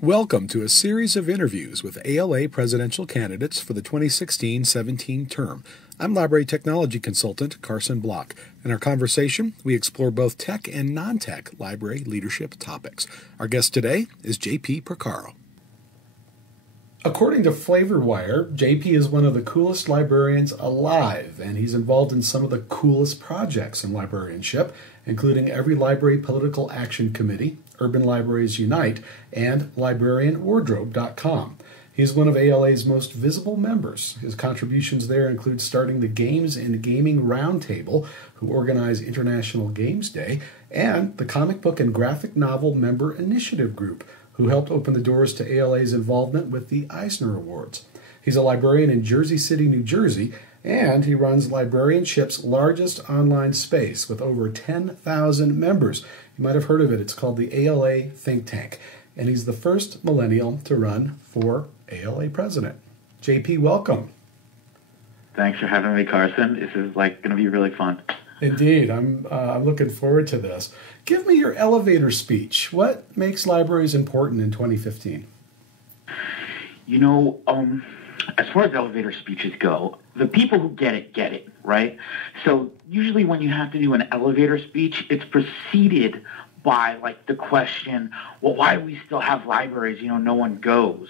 Welcome to a series of interviews with ALA presidential candidates for the 2016-17 term. I'm Library Technology Consultant Carson. In our conversation, we explore both tech and non-tech library leadership topics. Our guest today is JP Porcaro. According to FlavorWire, JP is one of the coolest librarians alive, and he's involved in some of the coolest projects in librarianship, including Every Library Political Action Committee, Urban Libraries Unite, and LibrarianWardrobe.com. He's one of ALA's most visible members. His contributions there include starting the Games and Gaming Roundtable, who organize International Games Day, and the Comic Book and Graphic Novel Member Initiative Group, who helped open the doors to ALA's involvement with the Eisner Awards. He's a librarian in Jersey City, New Jersey, and he runs Librarianship's largest online space with over 10,000 members. You might have heard of it. It's called the ALA Think Tank, and he's the first millennial to run for ALA president. JP, welcome. Thanks for having me, Carson. This is going to be really fun. Indeed. I'm looking forward to this. Give me your elevator speech. What makes libraries important in 2015? As far as elevator speeches go, the people who get it, right? So usually when you have to do an elevator speech, it's preceded by the question, well, why do we still have libraries? No one goes.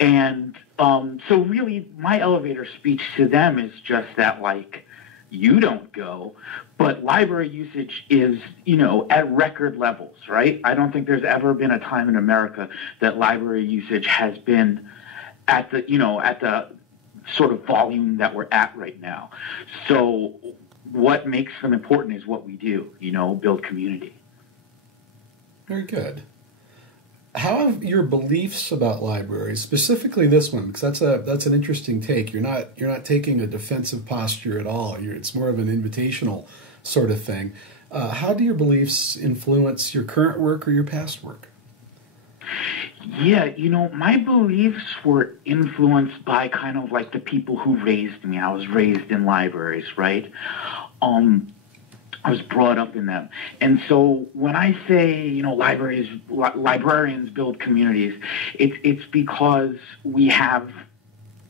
And so really my elevator speech to them is just that, you don't go, but library usage is, at record levels, right? I don't think there's ever been a time in America that library usage has been at the sort of volume that we're at right now. So what makes them important is what we do, build community. Very good. How have your beliefs about libraries, specifically this one, because that's an interesting take. You're not taking a defensive posture at all. It's more of an invitational sort of thing. How do your beliefs influence your current work or your past work? Yeah, my beliefs were influenced by kind of the people who raised me. I was raised in libraries, right? I was brought up in them. And so when I say, librarians build communities, it's because we have,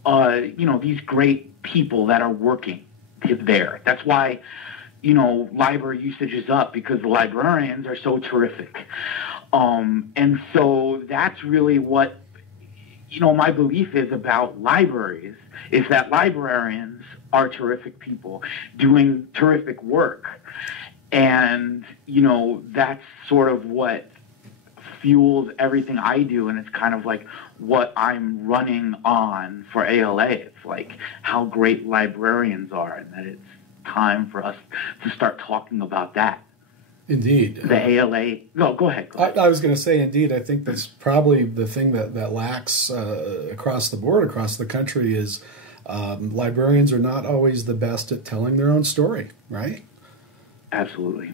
these great people that are working there. That's why, library usage is up, because the librarians are so terrific. And so that's really what, my belief is about libraries, is that librarians are terrific people doing terrific work. And, that's sort of what fuels everything I do. And it's kind of what I'm running on for ALA. It's how great librarians are, and that it's time for us to start talking about that. Indeed. The ALA. No, go ahead. I was going to say, indeed, I think that's probably the thing that lacks across the board, across the country, is librarians are not always the best at telling their own story, right? Absolutely.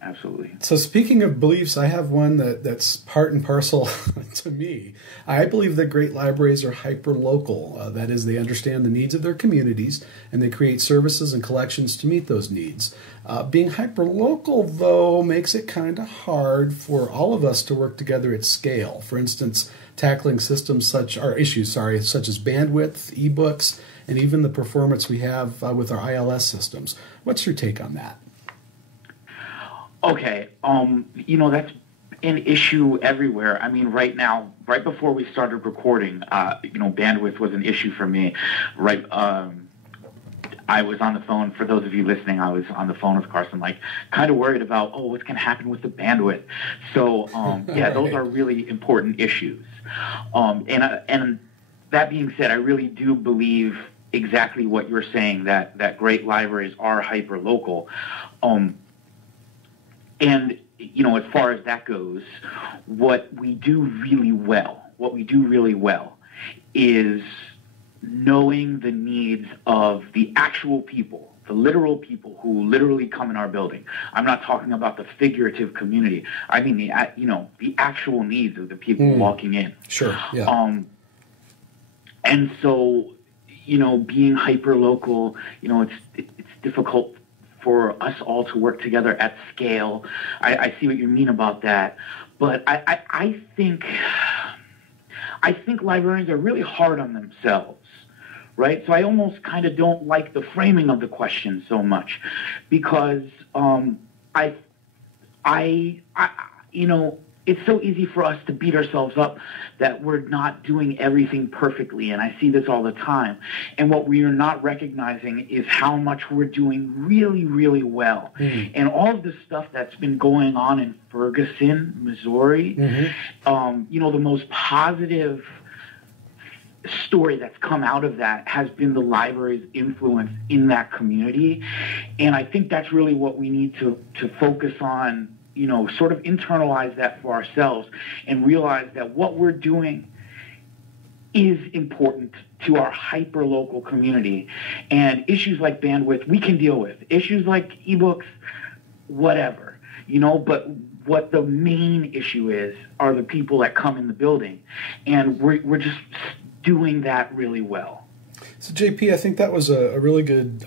Absolutely. So speaking of beliefs, I have one that's part and parcel to me. I believe that great libraries are hyper-local. That is, they understand the needs of their communities, and they create services and collections to meet those needs. Being hyper-local, though, makes it kind of hard for all of us to work together at scale. For instance, tackling issues such as bandwidth, ebooks, and even the performance we have with our ILS systems. What's your take on that? Okay, that's an issue everywhere. I mean, right now, right before we started recording, bandwidth was an issue for me. Right, I was on the phone, for those of you listening, I was on the phone with Carson, kind of worried about, what's going to happen with the bandwidth. So, yeah, those are really important issues. And that being said, I really do believe exactly what you're saying, that great libraries are hyper-local. And, as far as that goes, what we do really well is knowing the needs of the actual people, the literal people who literally come in our building. I'm not talking about the figurative community. I mean, the actual needs of the people walking in. Sure, yeah. And so, being hyper-local, it's difficult for us all to work together at scale. I see what you mean about that. But I think librarians are really hard on themselves, right? So I almost kind of don't like the framing of the question so much, because I, you know, it's so easy for us to beat ourselves up that we're not doing everything perfectly, and I see this all the time. And what we are not recognizing is how much we're doing really, really well. Mm-hmm. And all of the stuff that's been going on in Ferguson, Missouri, you know, the most positive story that's come out of that has been the library's influence in that community. And I think that's really what we need to focus on, you know, sort of internalize that for ourselves and realize that what we're doing is important to our hyper-local community. And issues like bandwidth, we can deal with. Issues like ebooks, whatever, you know, but what the main issue is are the people that come in the building. And we're just doing that really well. So, JP, I think that was a really good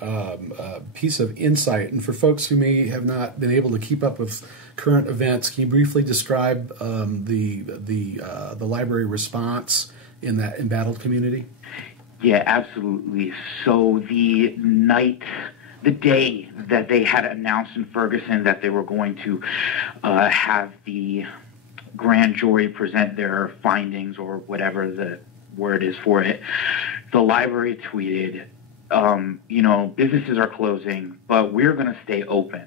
piece of insight. And for folks who may have not been able to keep up with current events, can you briefly describe the library response in that embattled community? Yeah, absolutely. So the day that they had announced in Ferguson that they were going to have the grand jury present their findings, or whatever the word is for it, the library tweeted, you know, businesses are closing, but we're going to stay open.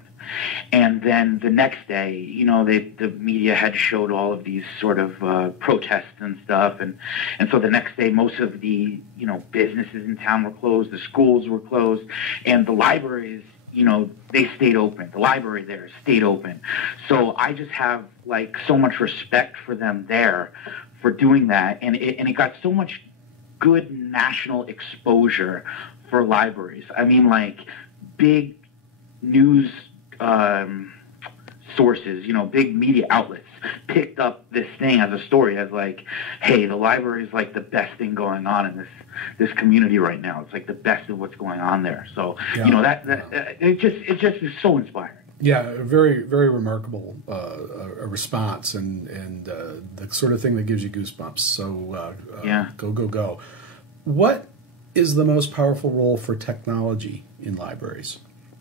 And then the next day, you know, the media had showed all of these sort of protests and stuff. And so the next day, most of the, you know, businesses in town were closed, the schools were closed, and the libraries, you know, they stayed open. The library there stayed open. So I just have, like, so much respect for them there for doing that. And it got so much good national exposure for libraries. I mean, like, big news sources, you know, big media outlets picked up this thing as a story, as like, hey, the library is like the best thing going on in this community right now. It's like the best of what's going on there. So, yeah, you know, that it just is so inspiring. Yeah, a very, very remarkable response, and the sort of thing that gives you goosebumps. So yeah, go. What is the most powerful role for technology in libraries?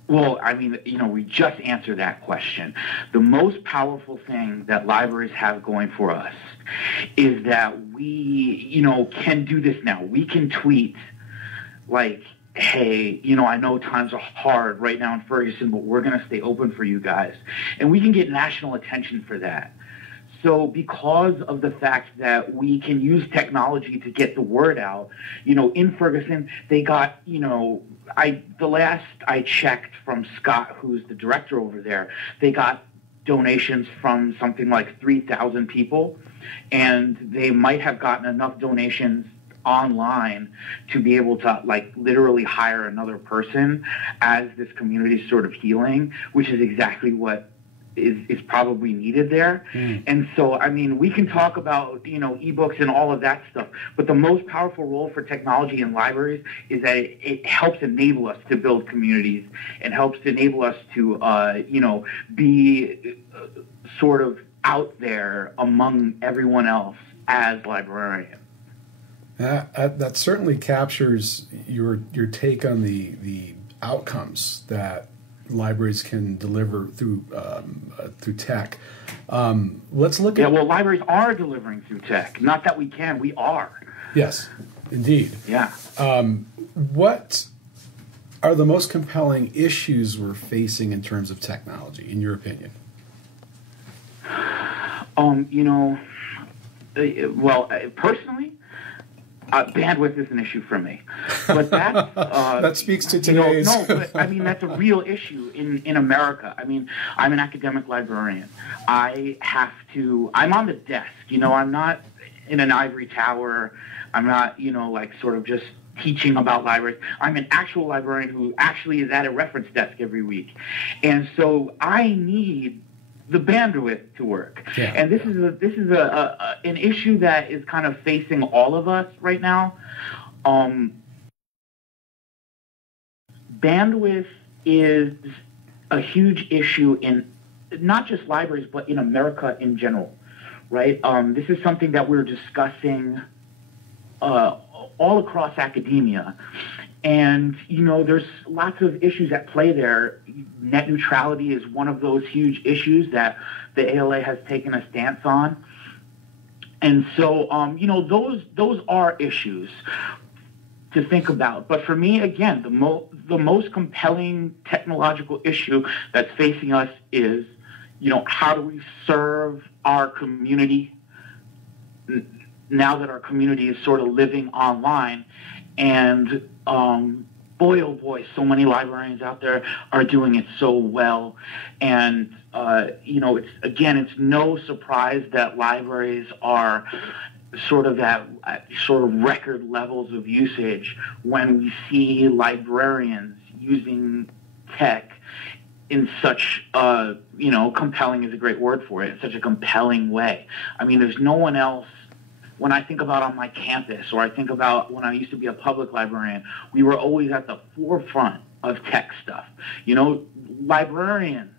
Well, I mean, you know, we just answered that question. The most powerful thing that libraries have going for us is that we, you know, can do this now. We can tweet like, hey, you know, I know times are hard right now in Ferguson, but we're going to stay open for you guys. And we can get national attention for that. So because of the fact that we can use technology to get the word out, you know, in Ferguson, they got, you know, the last I checked from Scott, who's the director over there, they got donations from something like 3,000 people, and they might have gotten enough donations online to be able to, like, literally hire another person as this community is sort of healing, which is exactly what is probably needed there. And so, I mean, we can talk about, you know, ebooks and all of that stuff, but the most powerful role for technology in libraries is that it helps enable us to build communities and helps to enable us to, you know, be sort of out there among everyone else as librarians. That certainly captures your take on the outcomes that libraries can deliver through tech. Let's look at... Yeah, well, libraries are delivering through tech. Not that we can, we are. Yes, indeed. Yeah. What are the most compelling issues we're facing in terms of technology, in your opinion? You know, well, personally, bandwidth is an issue for me, but that that speaks to today's. No, but I mean that's a real issue in America. I mean, I'm an academic librarian. I'm on the desk. You know, I'm not in an ivory tower. I'm not, you know, like sort of just teaching about libraries. I'm an actual librarian who actually is at a reference desk every week, and so I need the bandwidth to work. Yeah. And this is an issue that is kind of facing all of us right now. Bandwidth is a huge issue in not just libraries, but in America in general. right? This is something that we're discussing all across academia. And, there's lots of issues at play there. Net neutrality is one of those huge issues that the ALA has taken a stance on. And so, those are issues to think about. But for me, again, the most compelling technological issue that's facing us is, how do we serve our community now that our community is sort of living online? And boy, oh boy, so many librarians out there are doing it so well. And, it's no surprise that libraries are sort of at record levels of usage when we see librarians using tech in such, compelling is a great word for it, in such a compelling way. I mean, there's no one else. When I think about on my campus, or I think about when I used to be a public librarian, we were always at the forefront of tech stuff. Librarians,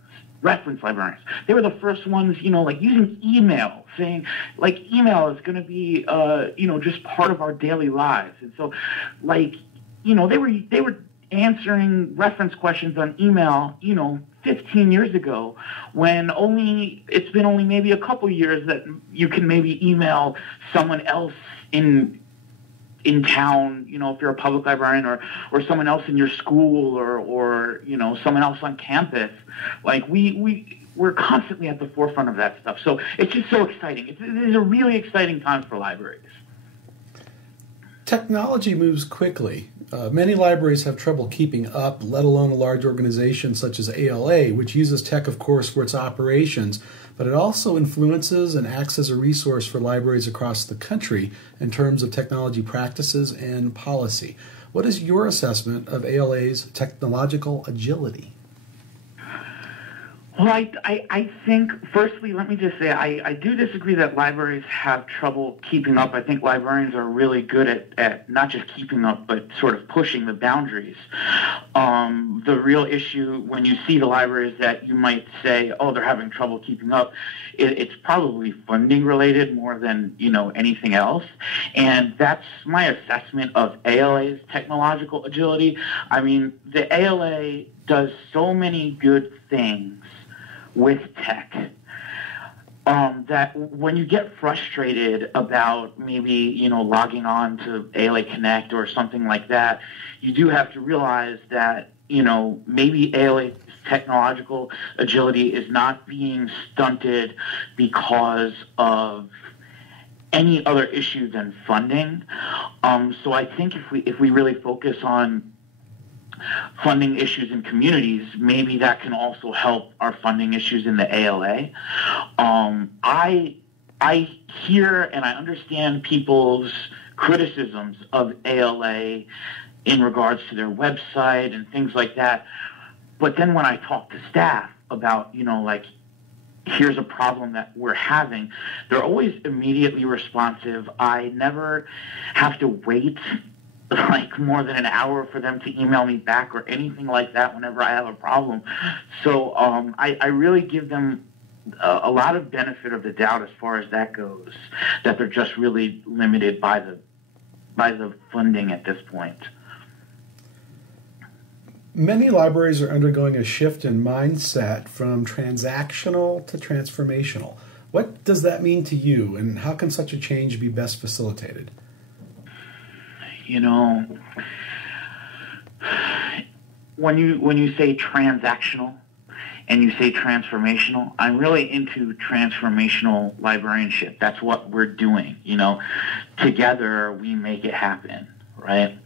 reference librarians, they were the first ones, using email, saying, email is going to be, just part of our daily lives. And so, they were answering reference questions on email, 15 years ago, when it's been only maybe a couple years that you can maybe email someone else in town, if you're a public librarian, or someone else in your school, or someone else on campus. We're constantly at the forefront of that stuff. So it's just so exciting. It is a really exciting time for libraries. Technology moves quickly. Many libraries have trouble keeping up, let alone a large organization such as ALA, which uses tech, of course, for its operations, but it also influences and acts as a resource for libraries across the country in terms of technology practices and policy. What is your assessment of ALA's technological agility? Well, I think, firstly, let me just say, I do disagree that libraries have trouble keeping up. I think librarians are really good at not just keeping up, but sort of pushing the boundaries. The real issue when you see the libraries that you might say, oh, they're having trouble keeping up, it's probably funding related more than, anything else. And that's my assessment of ALA's technological agility. I mean, the ALA does so many good things with tech that when you get frustrated about maybe logging on to ALA Connect or something like that, you do have to realize that maybe ALA's technological agility is not being stunted because of any other issue than funding. So I think if we really focus on funding issues in communities, maybe that can also help our funding issues in the ALA. I hear and I understand people's criticisms of ALA in regards to their website and things like that. But then when I talk to staff about, here's a problem that we're having, they're always immediately responsive. I never have to wait more than an hour for them to email me back or anything like that whenever I have a problem. So I really give them a lot of benefit of the doubt as far as that goes, that they're just really limited by the funding at this point. Many libraries are undergoing a shift in mindset from transactional to transformational. What does that mean to you, and how can such a change be best facilitated? When you say transactional and you say transformational, I'm really into transformational librarianship. That's what we're doing. Together we make it happen, right?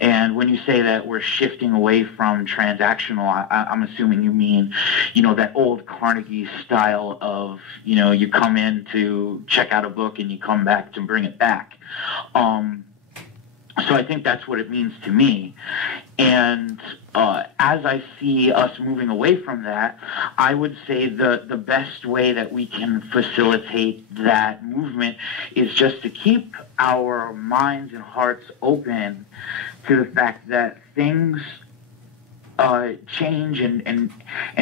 And when you say that we're shifting away from transactional, I'm assuming you mean, that old Carnegie style of, you come in to check out a book and you come back to bring it back. So I think that's what it means to me. And as I see us moving away from that, I would say the best way that we can facilitate that movement is just to keep our minds and hearts open to the fact that things change and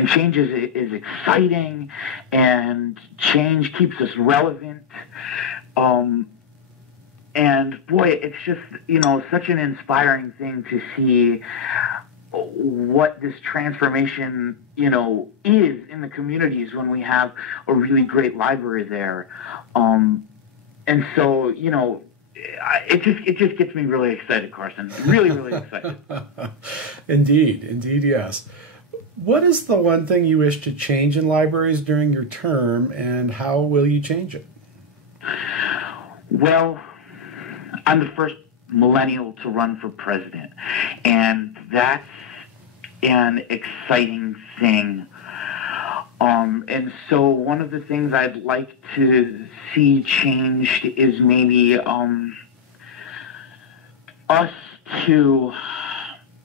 change is exciting, and change keeps us relevant. And boy, it's just, such an inspiring thing to see what this transformation, is in the communities when we have a really great library there. And so, it just gets me really excited, Carson. Really, really excited. Indeed, yes. What is the one thing you wish to change in libraries during your term, and how will you change it? Well, I'm the first millennial to run for president, and that's an exciting thing. And so one of the things I'd like to see changed is maybe us to...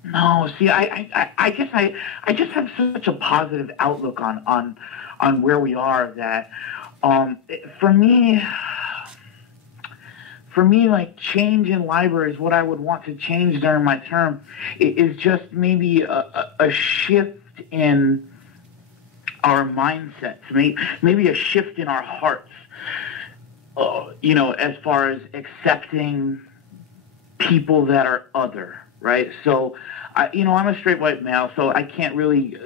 No, see, I guess I just have such a positive outlook on where we are that for me, like, change in libraries, what I would want to change during my term is just maybe a shift in our mindsets, maybe a shift in our hearts, as far as accepting people that are other, right? So, I'm a straight white male, so I can't really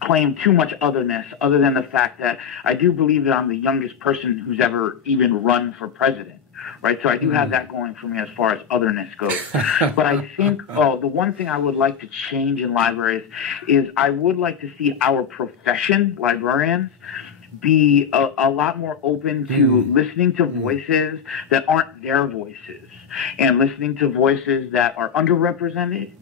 claim too much otherness other than the fact that I do believe that I'm the youngest person who's ever even run for president. Right, so I do have that going for me as far as otherness goes. But I think the one thing I would like to change in libraries is I would like to see our profession, librarians, be a lot more open to listening to voices that aren't their voices, and listening to voices that are underrepresented.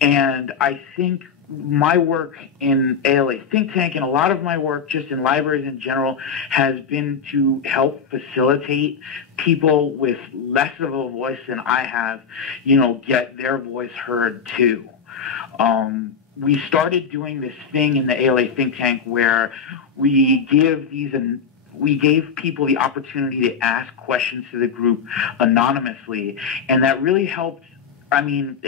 And I think my work in ALA Think Tank, and a lot of my work just in libraries in general, has been to help facilitate people with less of a voice than I have, get their voice heard too. We started doing this thing in the ALA Think Tank where we gave people the opportunity to ask questions to the group anonymously, and that really helped. I mean,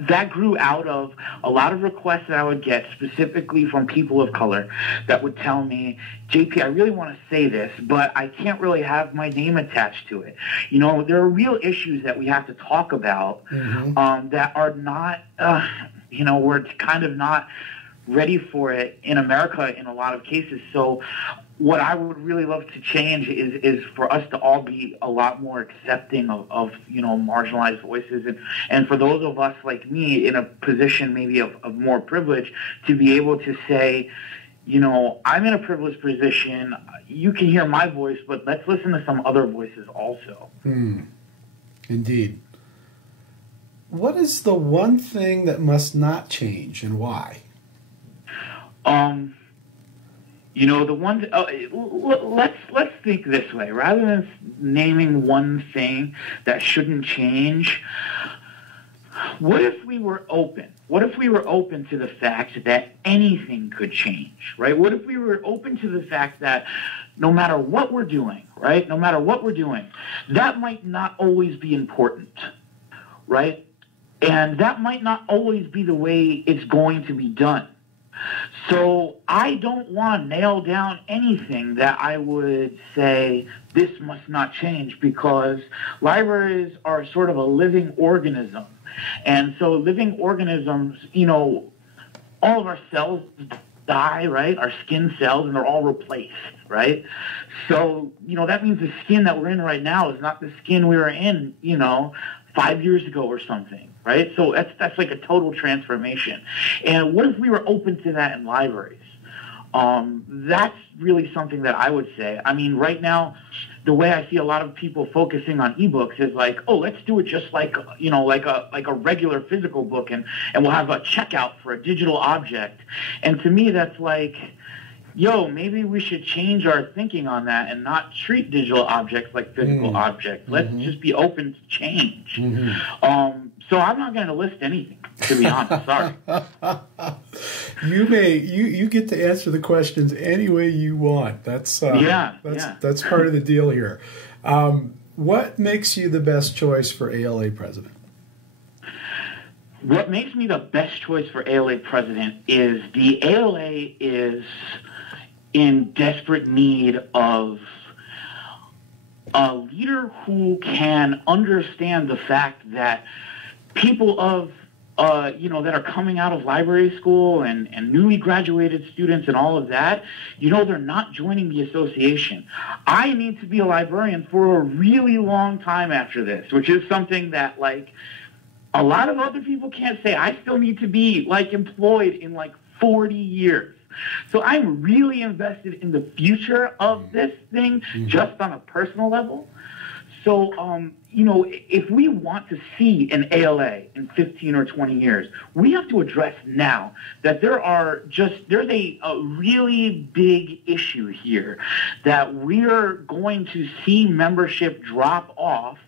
that grew out of a lot of requests that I would get specifically from people of color that would tell me, JP, I really want to say this, but I can't really have my name attached to it. There are real issues that we have to talk about that are not, we're kind of not ready for it in America in a lot of cases. So what I would really love to change is for us to all be a lot more accepting of marginalized voices, and for those of us like me in a position maybe of more privilege to be able to say, I'm in a privileged position, you can hear my voice, but let's listen to some other voices also. Indeed. What is the one thing that must not change, and why? The one. Let's think this way. Rather than naming one thing that shouldn't change, what if we were open? What if we were open to the fact that anything could change, right? What if we were open to the fact that no matter what we're doing, right? No matter what we're doing, that might not always be important, right? And that might not always be the way it's going to be done. So I don't want to nail down anything that I would say this must not change, because libraries are sort of a living organism. And so living organisms, all of our cells die, right? Our skin cells, and they're all replaced, right? So, that means the skin that we're in right now is not the skin we were in, 5 years ago or something, right? So that's like a total transformation. And what if we were open to that in libraries? That's really something that I would say. I mean, right now, the way I see a lot of people focusing on ebooks is like, oh, let's do it just like, like a regular physical book, and we'll have a checkout for a digital object. And to me, that's like, maybe we should change our thinking on that and not treat digital objects like physical objects. Let's just be open to change. So I'm not going to list anything, to be honest. Sorry. You get to answer the questions any way you want. That's part of the deal here. What makes you the best choice for ALA president? what makes me the best choice for ALA president is the ALA is in desperate need of a leader who can understand the fact that people of that are coming out of library school and newly graduated students and all of that, they're not joining the association. I need to be a librarian for a really long time after this, which is something that, like, a lot of other people can't say. I still need to be, like, employed in, like, 40 years. So I'm really invested in the future of this thing, just on a personal level. So, if we want to see an ALA in 15 or 20 years, we have to address now that there's a really big issue here, that we're going to see membership drop off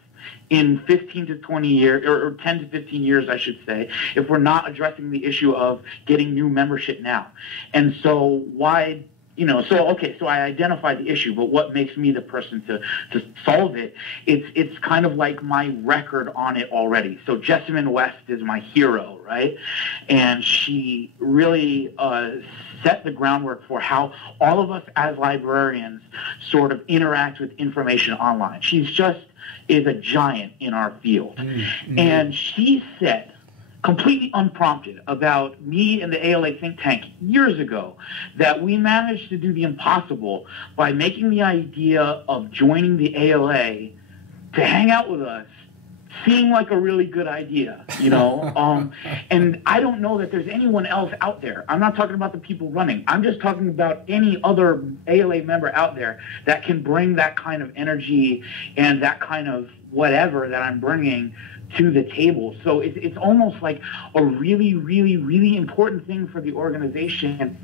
in 15 to 20 years, or 10 to 15 years, I should say, if we're not addressing the issue of getting new membership now. And so so I identify the issue, but what makes me the person to solve it? It's kind of like my record on it already. So Jessamine West is my hero, right? And she really set the groundwork for how all of us as librarians sort of interact with information online. She's just is a giant in our field. And she said, completely unprompted, about me and the ALA think tank years ago, that we managed to do the impossible by making the idea of joining the ALA to hang out with us seem like a really good idea, and I don't know that there's anyone else out there. I'm not talking about the people running. I'm just talking about any other ALA member out there that can bring that kind of energy and that kind of whatever that I'm bringing to the table. So it's almost like a really, really, really important thing for the organization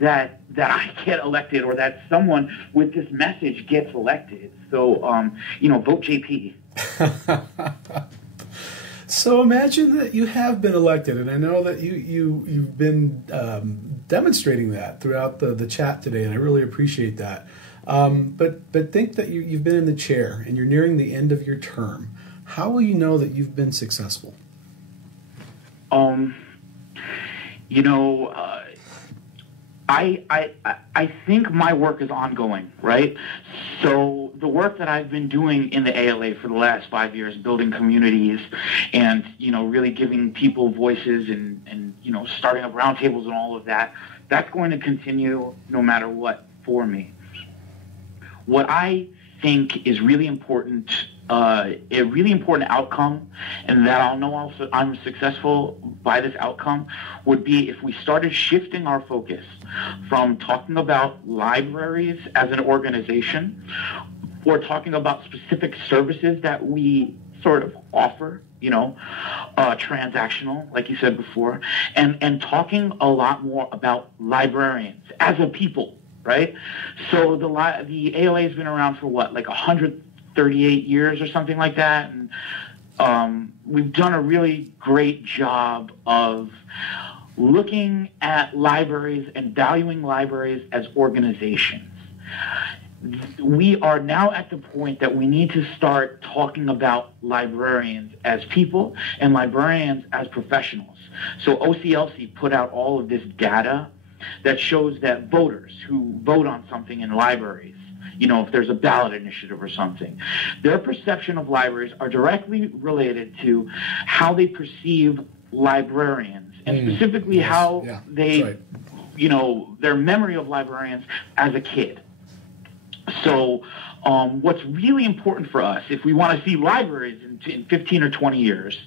that I get elected, or that someone with this message gets elected. So, vote JP. So imagine that you have been elected, and I know that you've been demonstrating that throughout the chat today, and I really appreciate that. But think that you've been in the chair and you're nearing the end of your term. How will you know that you've been successful? I think my work is ongoing, right? So the work that I've been doing in the ALA for the last 5 years, building communities and, really giving people voices and starting up roundtables and all of that, that's going to continue no matter what for me. What I think is really important, a really important outcome, and that I'll know also I'm successful by this outcome, would be if we started shifting our focus from talking about libraries as an organization, or talking about specific services that we sort of offer, transactional, like you said before, and talking a lot more about librarians as a people, right? So the ALA has been around for what, like 138 years or something like that, and we've done a really great job of looking at libraries and valuing libraries as organizations. We are now at the point that we need to start talking about librarians as people and librarians as professionals. So OCLC put out all of this data that shows that voters who vote on something in libraries, if there's a ballot initiative or something, their perception of libraries are directly related to how they perceive librarians, and specifically how they, their memory of librarians as a kid. So what's really important for us, if we want to see libraries in 15 or 20 years,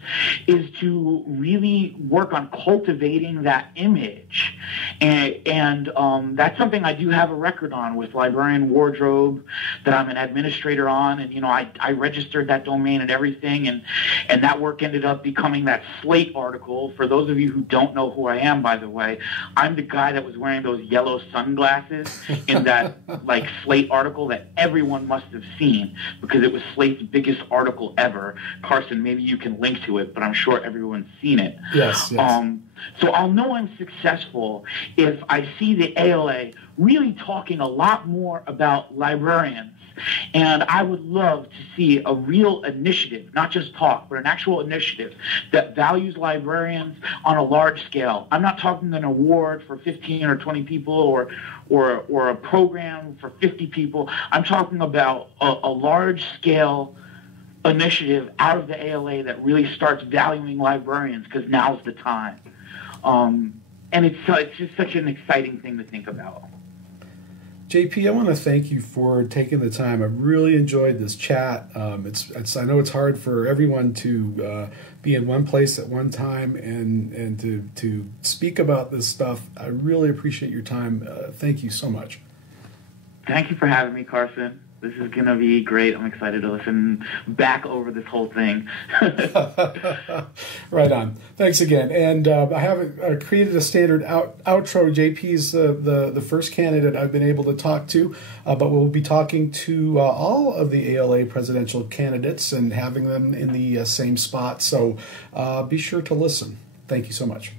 is to really work on cultivating that image. And that's something I do have a record on with Librarian Wardrobe that I'm an administrator on. And, I registered that domain and everything. And that work ended up becoming that Slate article. For those of you who don't know who I am, by the way, I'm the guy that was wearing those yellow sunglasses in that, Slate article that everyone must have seen, because it was Slate's biggest article ever. Carson, maybe you can link to it, but I'm sure everyone's seen it. Yes. So I'll know I'm successful if I see the ALA really talking a lot more about librarians. And I would love to see a real initiative, not just talk, but an actual initiative that values librarians on a large scale. I'm not talking an award for 15 or 20 people or a program for 50 people. I'm talking about a large scale initiative out of the ALA that really starts valuing librarians, because now's the time. And it's just such an exciting thing to think about. JP, I want to thank you for taking the time. I really enjoyed this chat. I know it's hard for everyone to be in one place at one time and to speak about this stuff. I really appreciate your time. Thank you so much. Thank you for having me, Carson. This is going to be great. I'm excited to listen back over this whole thing. Right on. Thanks again. And I have created a standard outro. JP's the first candidate I've been able to talk to, but we'll be talking to all of the ALA presidential candidates and having them in the same spot. So be sure to listen. Thank you so much.